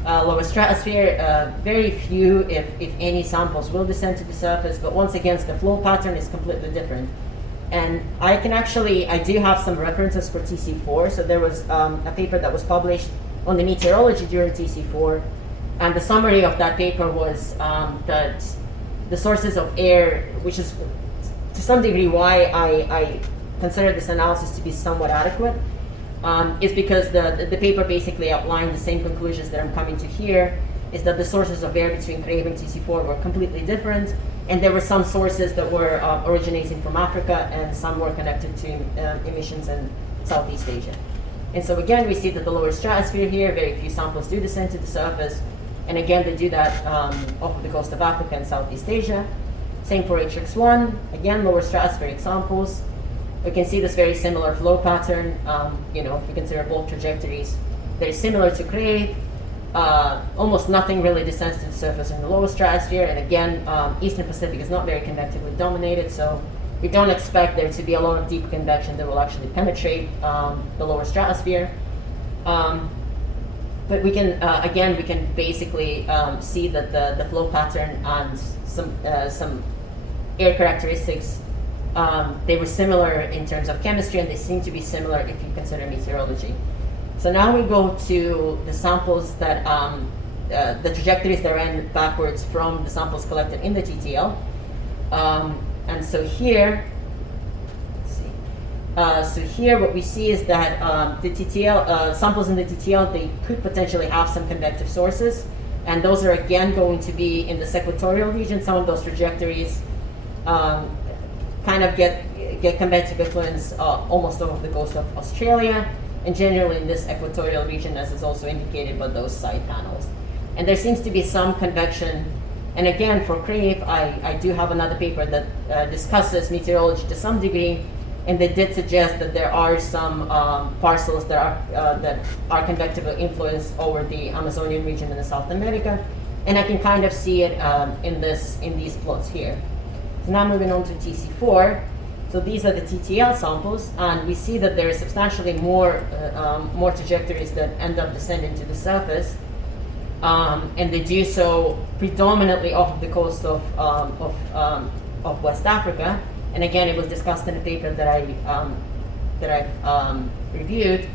lower stratosphere, very few, if any, samples will descend to the surface, but once again, the flow pattern is completely different. And I do have some references for TC4. So there was a paper that was published on the meteorology during TC4, and the summary of that paper was that the sources of air, which is to some degree why I consider this analysis to be somewhat adequate, is because the paper basically outlined the same conclusions that I'm coming to here, is that the sources of air between CRAVE and TC4 were completely different, and there were some sources that were originating from Africa, and some were connected to emissions in Southeast Asia. And so again, we see that the lower stratosphere here, very few samples do descend to the surface, and again, they do that off of the coast of Africa and Southeast Asia. Same for HX1, again, lower stratospheric samples. We can see this very similar flow pattern, if we consider both trajectories. Very similar to CRAVE. Almost nothing really descends to the surface in the lower stratosphere, and again, Eastern Pacific is not very convectively dominated, so we don't expect there to be a lot of deep convection that will actually penetrate the lower stratosphere. But we can, we can basically see that the flow pattern and some air characteristics, they were similar in terms of chemistry, and they seem to be similar if you consider meteorology. So now we go to the samples that, the trajectories that ran backwards from the samples collected in the TTL. And so here, so here what we see is that the TTL, samples in the TTL, they could potentially have some convective sources, and those are again going to be in the equatorial region. Some of those trajectories kind of get convective influence almost off the coast of Australia, and generally in this equatorial region, as is also indicated by those side panels. And there seems to be some convection. And again, for Crave, I do have another paper that discusses meteorology to some degree, and they did suggest that there are some parcels that are convectively influenced over the Amazonian region in South America, and I can kind of see it in these plots here. So now moving on to TC4. So these are the TTL samples, and we see that there is substantially more trajectories that end up descending to the surface. And they do so predominantly off of the coast of West Africa. And again, it was discussed in a paper that I reviewed.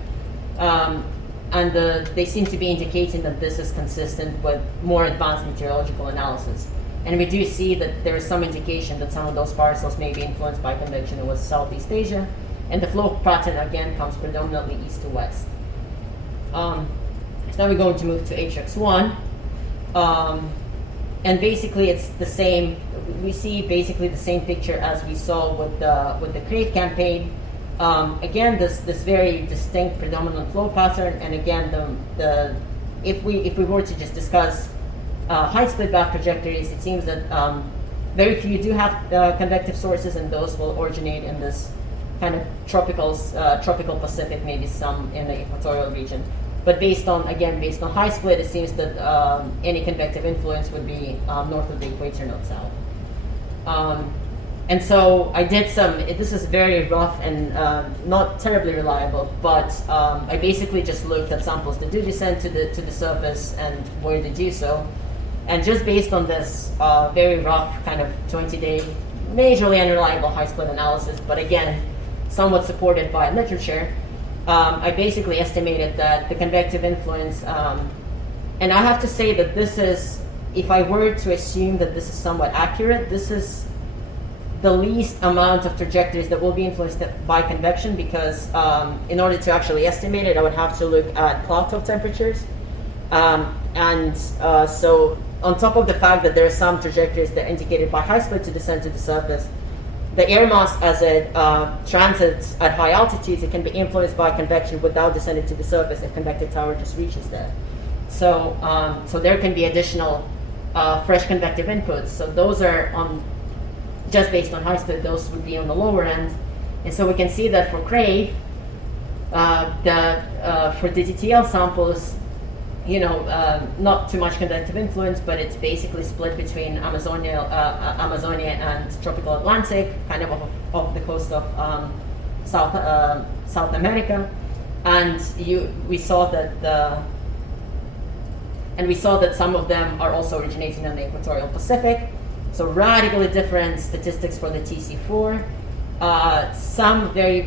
And they seem to be indicating that this is consistent with more advanced meteorological analysis. And we do see that there is some indication that some of those parcels may be influenced by convection over Southeast Asia. And the flow pattern, again, comes predominantly east to west. So now we're going to move to HX1. And basically it's the same, we see basically the same picture as we saw with the Crave campaign. Again, this very distinct predominant flow pattern, and again, if we were to just discuss high split back trajectories, it seems that very few do have convective sources, and those will originate in this kind of tropical Pacific, maybe some in the equatorial region. But based on high split, it seems that any convective influence would be north of the equator, not south. And so I did this is very rough and not terribly reliable, but I basically just looked at samples that do descend to the surface and where they do so. And just based on this very rough kind of 20-day, majorly unreliable high split analysis, but again, somewhat supported by literature, I basically estimated that the convective influence, and I have to say that this is, if I were to assume that this is somewhat accurate, this is the least amount of trajectories that will be influenced by convection, because in order to actually estimate it, I would have to look at plateau temperatures. So on top of the fact that there are some trajectories that are indicated by high split to descend to the surface, the air mass as it transits at high altitudes, it can be influenced by convection without descending to the surface if convective tower just reaches there. So, so there can be additional fresh convective inputs. So those are just based on high split, those would be on the lower end. And so we can see that for Crave, for the TTL samples, not too much convective influence, but it's basically split between Amazonia and tropical Atlantic, kind of off the coast of South America, and we saw that some of them are also originating in the equatorial Pacific. So radically different statistics for the TC4. Some very,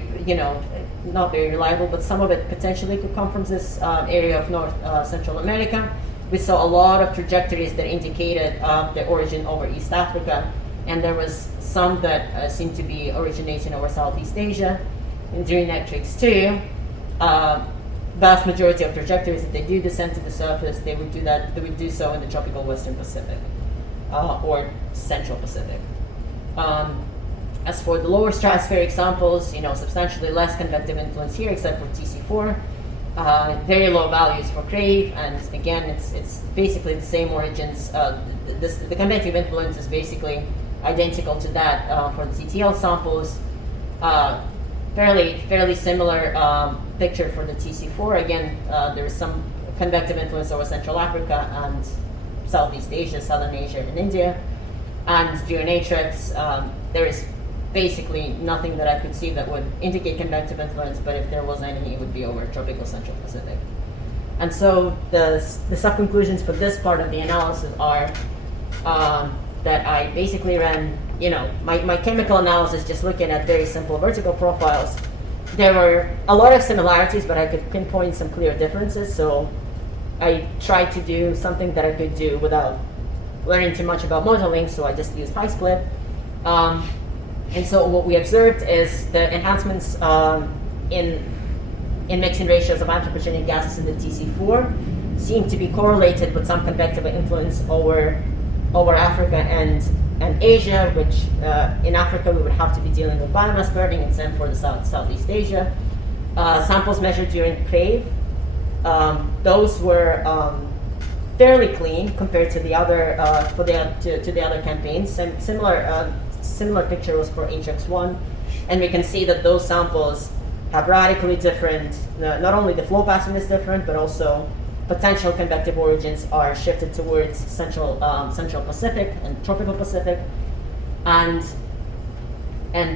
not very reliable, but some of it potentially could come from this area of North Central America. We saw a lot of trajectories that indicated the origin over East Africa, and there was some that seemed to be originating over Southeast Asia. And during Netrix 2, vast majority of trajectories, if they do descend to the surface, they would do so in the tropical Western Pacific or Central Pacific. As for the lower stratospheric samples, substantially less convective influence here, except for TC4. Very low values for Crave, and again, it's basically the same origins. The convective influence is basically identical to that for the TTL samples. Fairly similar picture for the TC4. Again, there is some convective influence over Central Africa and Southeast Asia, Southern Asia, and India. And during Atrix, there is basically nothing that I could see that would indicate convective influence, but if there was any, it would be over tropical Central Pacific. And so the sub-conclusions for this part of the analysis are that I basically ran, my chemical analysis just looking at very simple vertical profiles. There were a lot of similarities, but I could pinpoint some clear differences, so I tried to do something that I could do without learning too much about modeling, so I just used high split. And so what we observed is the enhancements in mixing ratios of anthropogenic gases in the TC4 seem to be correlated with some convective influence over Africa and Asia, which in Africa we would have to be dealing with biomass burning, and same for the Southeast Asia. samples measured during PRAVE, those were fairly clean compared to the other to the other campaigns. Similar picture was for HX1, and we can see that those samples have radically different. Not only the flow pattern is different, but also potential convective origins are shifted towards Central Pacific and Tropical Pacific, and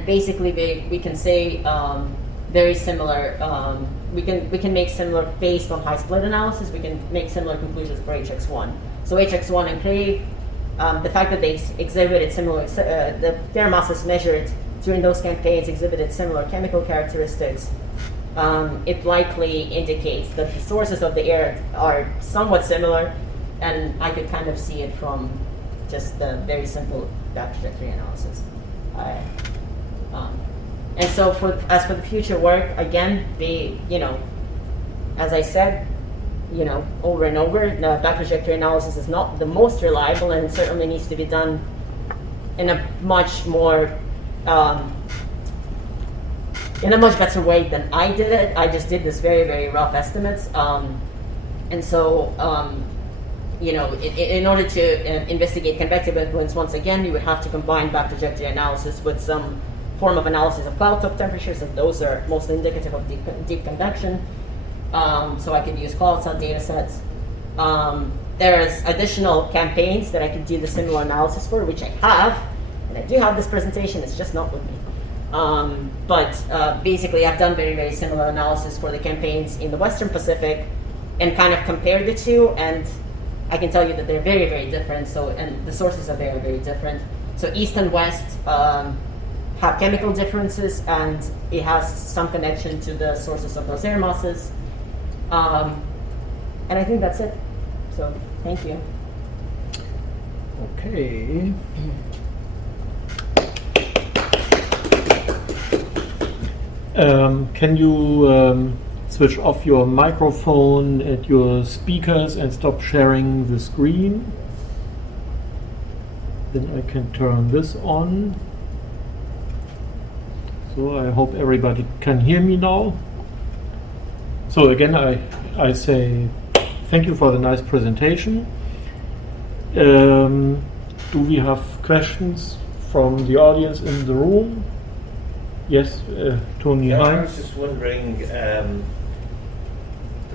basically we can say very similar. We can make similar based on high split analysis. We can make similar conclusions for HX1. So HX1 and PRAVE, the fact that they exhibited similar, their masses measured during those campaigns exhibited similar chemical characteristics. It likely indicates that the sources of the air are somewhat similar, and I could kind of see it from just the very simple back trajectory analysis. And so as for the future work, again, as I said, over and over, the back trajectory analysis is not the most reliable, and it certainly needs to be done in a much more in a much better way than I did it. I just did this very, very rough estimates, and so in order to investigate convective influence, once again, you would have to combine back trajectory analysis with some form of analysis of cloud top temperatures, and those are mostly indicative of deep convection. So I could use CloudSat data sets. There's additional campaigns that I could do the similar analysis for, which I have, and I do have this presentation, it's just not with me. But basically I've done very, very similar analysis for the campaigns in the Western Pacific and kind of compared the two, and I can tell you that they're very, very different, and the sources are very, very different. So East and West have chemical differences, and it has some connection to the sources of those air masses. And I think that's it. So thank you. Okay. Can you switch off your microphone and your speakers and stop sharing the screen? Then I can turn this on. So I hope everybody can hear me now. So again, I say thank you for the nice presentation. Do we have questions from the audience in the room? Yes, Tony. Yeah, I was just wondering, there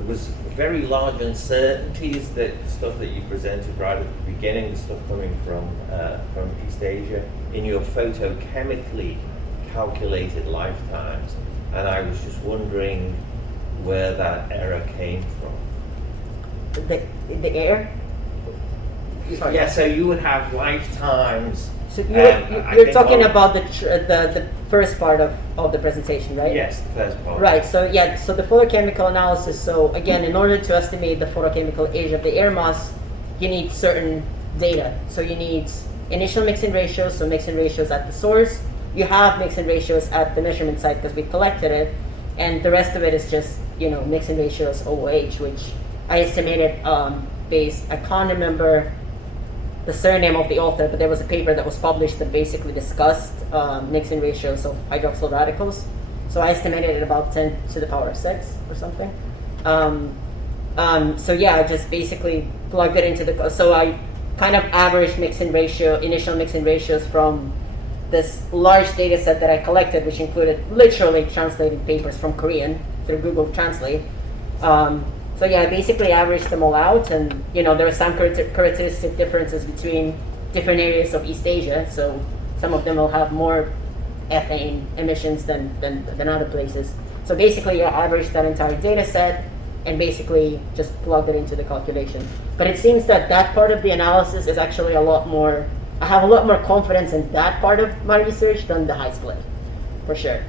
was very large uncertainties, that stuff that you presented right at the beginning, the stuff coming from East Asia, in your photochemically calculated lifetimes, and I was just wondering where that error came from. The air? Sorry. Yeah, so you would have lifetimes. So you're talking about the first part of the presentation, right? Yes, the first part. Right, so yeah, so the photochemical analysis, so again, in order to estimate the photochemical age of the air mass, you need certain data. So you need initial mixing ratios, so mixing ratios at the source. You have mixing ratios at the measurement site because we collected it, and the rest of it is just, mixing ratios OH, which I estimated based, I can't remember the surname of the author, but there was a paper that was published that basically discussed mixing ratios of hydroxyl radicals. So I estimated it about 10 to the power of 6 or something. So yeah, I just basically plugged it into so I kind of averaged initial mixing ratios from this large data set that I collected, which included literally translated papers from Korean through Google Translate. So yeah, I basically averaged them all out, and there are some characteristic differences between different areas of East Asia. So some of them will have more ethane emissions than other places. So basically, I averaged that entire data set and basically just plugged it into the calculation. But it seems that part of the analysis is actually a lot more. I have a lot more confidence in that part of my research than the high split, for sure.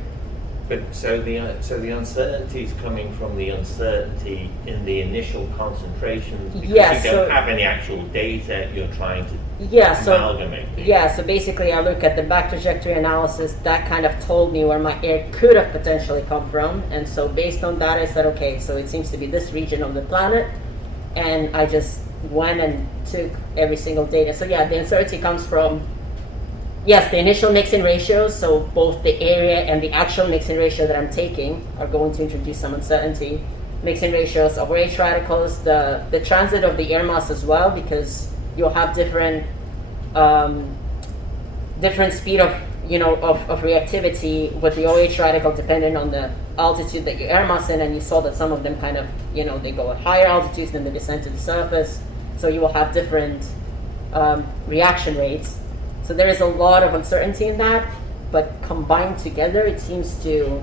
But so the uncertainty is coming from the uncertainty in the initial concentrations, because you don't have any actual data you're trying to amalgamate. Yeah, so basically I look at the back trajectory analysis, that kind of told me where my air could have potentially come from, and so based on that I said, okay, so it seems to be this region of the planet, and I just went and took every single data. So yeah, the uncertainty comes from yes, the initial mixing ratios, so both the area and the actual mixing ratio that I'm taking are going to introduce some uncertainty. Mixing ratios of H radicals, the transit of the air mass as well, because you'll have different speed of reactivity with the OH radical depending on the altitude that you air mass in, and you saw that some of them kind of, they go at higher altitudes than the descent to the surface, so you will have different reaction rates. So there is a lot of uncertainty in that, but combined together, it seems to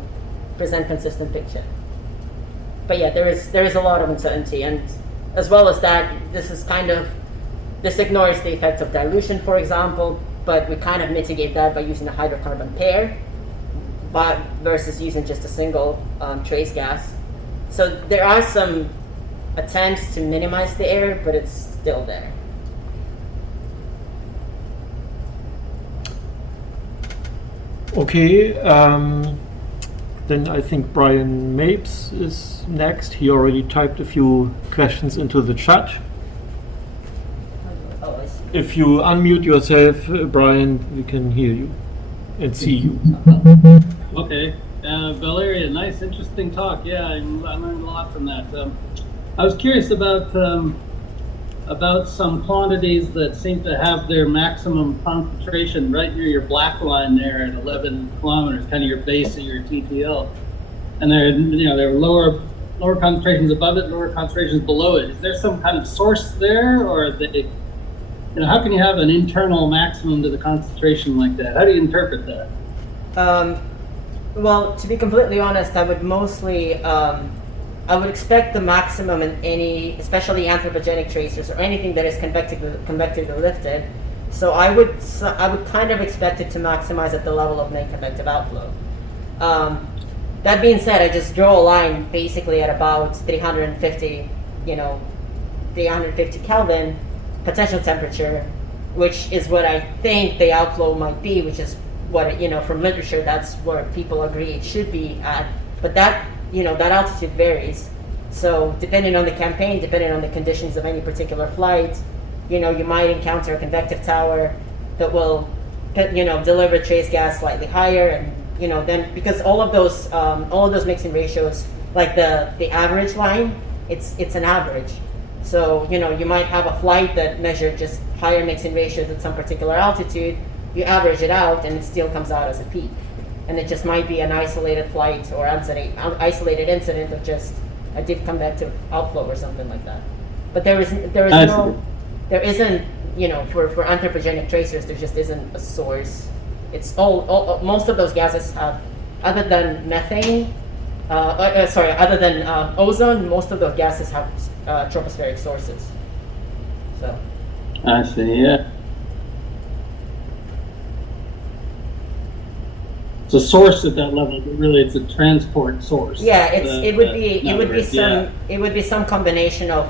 present consistent picture. But yeah, there is a lot of uncertainty, and as well as that, this ignores the effects of dilution, for example, but we kind of mitigate that by using a hydrocarbon pair, but versus using just a single trace gas. So there are some attempts to minimize the error, but it's still there. Okay, then I think Brian Mapes is next. He already typed a few questions into the chat. Oh, I see. If you unmute yourself, Brian, we can hear you and see you. Okay. Valeria, nice, interesting talk. Yeah, I learned a lot from that. I was curious about some quantities that seem to have their maximum concentration right near your black line there at 11 kilometers, kind of your base of your TTL. And there are lower concentrations above it, lower concentrations below it. Is there some kind of source there, or are they, how can you have an internal maximum to the concentration like that? How do you interpret that? Well, to be completely honest, I would mostly I would expect the maximum in any, especially anthropogenic tracers or anything that is convectively lifted. So I would kind of expect it to maximize at the level of net convective outflow. That being said, I just draw a line basically at about 350 Kelvin potential temperature, which is what I think the outflow might be, which is what, from literature, that's where people agree it should be at. But that altitude varies. So depending on the campaign, depending on the conditions of any particular flight, you might encounter a convective tower that will, deliver trace gas slightly higher, and then because all of those mixing ratios, like the average line, it's an average. So you might have a flight that measured just higher mixing ratios at some particular altitude. You average it out, and it still comes out as a peak. And it just might be an isolated flight or isolated incident of just a deep convective outflow or something like that. But there isn't for anthropogenic tracers, there just isn't a source. It's all most of those gases have, other than methane, other than ozone, most of those gases have tropospheric sources. So. I see. Yeah. It's a source at that level, but really it's a transport source. Yeah, it would be some combination of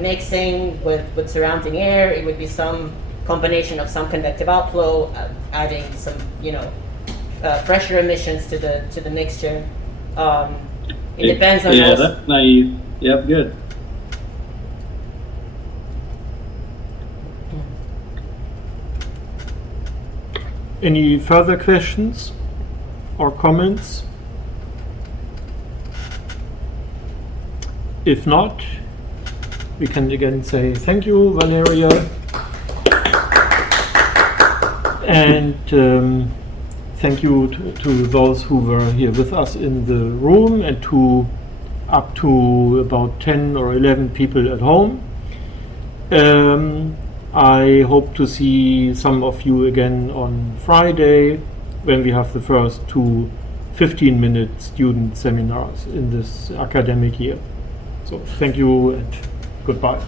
mixing with surrounding air. It would be some combination of some convective outflow, adding some pressure emissions to the mixture. It depends on. Yeah, that's naive. Yep, good. Any further questions or comments? If not, we can again say thank you, Valeria, and thank you to those who were here with us in the room, and to up to about 10 or 11 people at home. I hope to see some of you again on Friday, when we have the first 2 15-minute student seminars in this academic year. So thank you and goodbye.